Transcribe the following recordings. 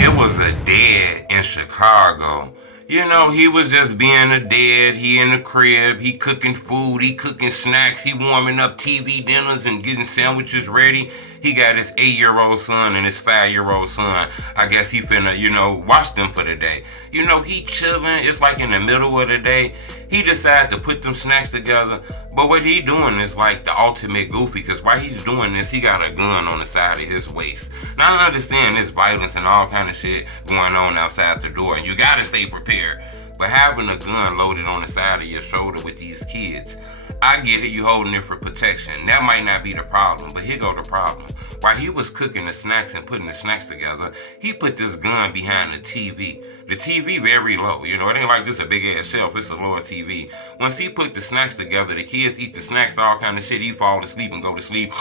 It was a dad in Chicago. You know, he was just being a dad. He in the crib. He cooking food. He cooking snacks. He warming up TV dinners and getting sandwiches ready. He got his 8-year-old son and his 5-year-old son. I guess he finna, watch them for the day. He chilling. It's like in the middle of the day. He decided to put them snacks together. But what he doing is like the ultimate goofy, because while he's doing this, he got a gun on the side of his waist. Now I understand there's violence and all kind of shit going on outside the door, and you gotta stay prepared. But having a gun loaded on the side of your shoulder with these kids, I get it, you holding it for protection. That might not be the problem, but here go the problem. While he was cooking the snacks and putting the snacks together, he put this gun behind the TV. The TV very low, it ain't like this a big ass shelf, it's a lower TV. Once he put the snacks together, the kids eat the snacks, all kind of shit, he fall asleep and go to sleep.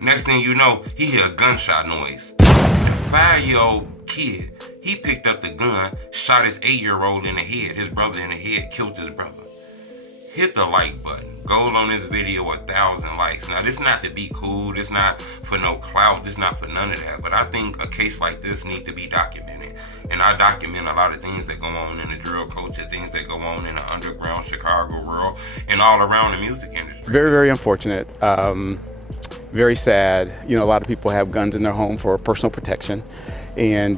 Next thing you know, he hear a gunshot noise. The 5-year-old kid, he picked up the gun, shot his 8-year-old in the head, his brother in the head, killed his brother. Hit the like button. Goes on this video 1,000 likes. Now, this not to be cool. This not for no clout. This not for none of that. But I think a case like this need to be documented. And I document a lot of things that go on in the drill culture, things that go on in the underground Chicago world, and all around the music industry. It's very, very unfortunate. Very sad. A lot of people have guns in their home for personal protection. And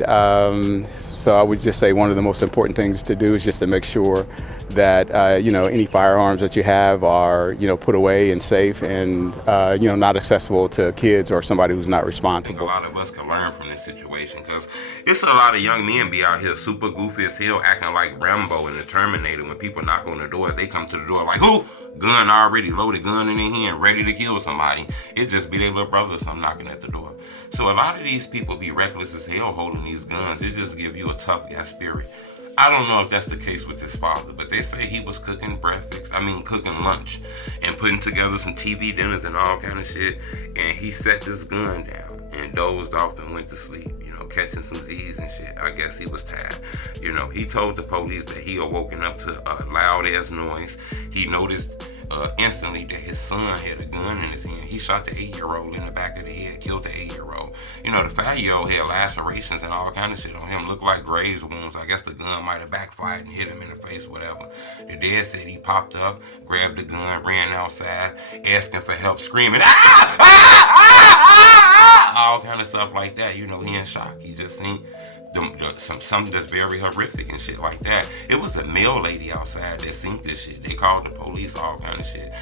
so I would just say one of the most important things to do is just to make sure that, any firearms that you have are, put away and safe and, not accessible to kids or somebody who's not responsible. I think a lot of us can learn from this situation, because it's a lot of young men be out here super goofy as hell, acting like Rambo and the Terminator. When people knock on the doors, they come to the door like, who? Gun already, loaded gun in their hand, ready to kill somebody. It just be their little brother or something knocking at the door. So a lot of these people be reckless as hell holding these guns. It just give you a tough guy spirit. I don't know if that's the case with his father, but they say he was cooking cooking lunch and putting together some TV dinners and all kind of shit. And he set this gun down and dozed off and went to sleep, catching some Z's and shit. I guess he was tired. He told the police that he awoken up to a loud ass noise. He noticed instantly that his son had a gun in his hand. He shot the 8-year-old in the back of the head, killed the 8-year-old. The 5-year-old had lacerations and all kind of shit on him, looked like graze wounds. I guess the gun might have backfired and hit him in the face, whatever. The dad said he popped up, grabbed the gun, ran outside, asking for help, screaming, ah, ah, ah, ah, ah, all kind of stuff like that. He in shock. He just seen something that's very horrific and shit like that. It was a male lady outside that seen this shit. They called the police, all kind of shit.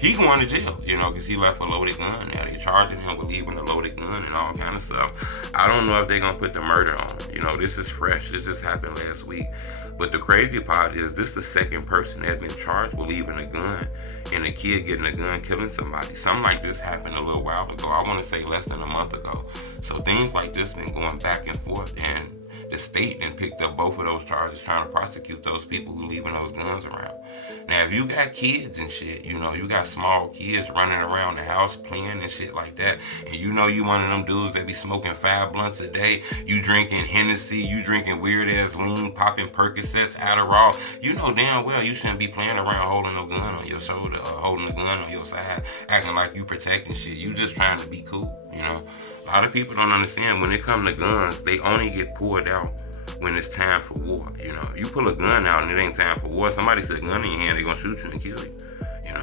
He going to jail, because he left a loaded gun. Now they charging him with leaving a loaded gun and all kind of stuff. I don't know if they're gonna put the murder on him. This is fresh. This just happened last week. But the crazy part is this the second person that's been charged with leaving a gun and a kid getting a gun killing somebody. Something like this happened a little while ago. I want to say less than a month ago. So things like this been going back and forth, and the state then picked up both of those charges, trying to prosecute those people who leaving those guns around. Now, if you got kids and shit, you got small kids running around the house playing and shit like that, and you one of them dudes that be smoking 5 blunts a day, you drinking Hennessy, you drinking weird-ass lean, popping Percocets, Adderall, damn well you shouldn't be playing around holding no gun on your shoulder or holding a gun on your side, acting like you protecting shit. You just trying to be cool, A lot of people don't understand when it come to guns, they only get pulled out when it's time for war. You pull a gun out and it ain't time for war. Somebody said gun in your hand, they gonna shoot you and kill you.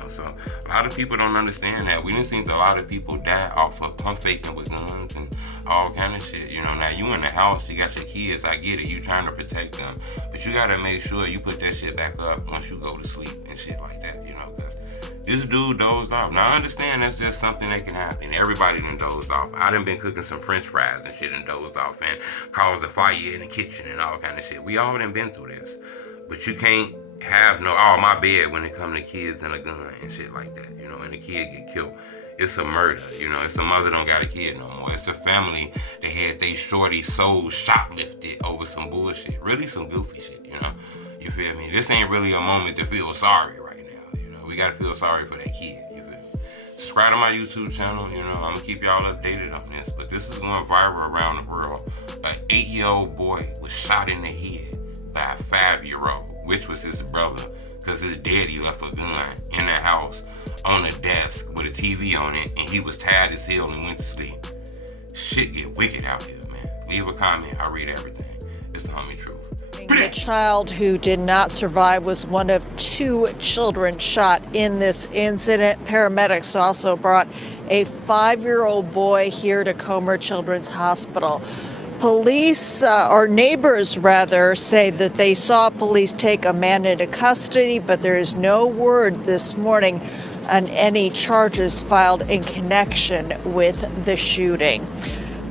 So a lot of people don't understand that. We done seen a lot of people die off of pump faking with guns and all kind of shit. Now you in the house, you got your kids, I get it, you trying to protect them. But you gotta make sure you put that shit back up once you go to sleep and shit like that, cause this dude dozed off. Now I understand that's just something that can happen. Everybody done dozed off. I done been cooking some french fries and shit and dozed off and caused a fire in the kitchen and all kind of shit. We all done been through this. But you can't have my bad when it come to kids and a gun and shit like that, and the kid get killed. It's a murder, it's a mother don't got a kid no more. It's the family that had they shorty soul shoplifted over some bullshit. Really some goofy shit, You feel me? This ain't really a moment to feel sorry right now, We gotta feel sorry for that kid, you feel me? Subscribe to my YouTube channel, I'm gonna keep y'all updated on this. But this is going viral around the world. An 8-year-old boy was shot in the head by a 5-year-old, which was his brother, because his daddy left a gun in the house on a desk with a TV on it, and he was tired as hell and went to sleep. Shit get wicked out here, man. Leave a comment. I read everything. It's the homie truth. The child who did not survive was one of 2 children shot in this incident. Paramedics also brought a 5-year-old boy here to Comer Children's Hospital. Police, or neighbors rather, say that they saw police take a man into custody, but there is no word this morning on any charges filed in connection with the shooting.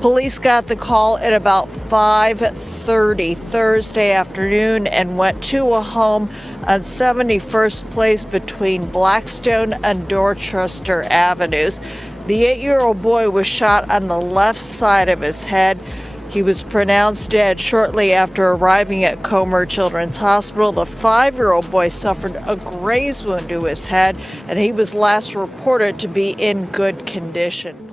Police got the call at about 5:30 Thursday afternoon and went to a home on 71st Place between Blackstone and Dorchester Avenues. The 8-year-old boy was shot on the left side of his head. He was pronounced dead shortly after arriving at Comer Children's Hospital. The 5-year-old boy suffered a graze wound to his head, and he was last reported to be in good condition.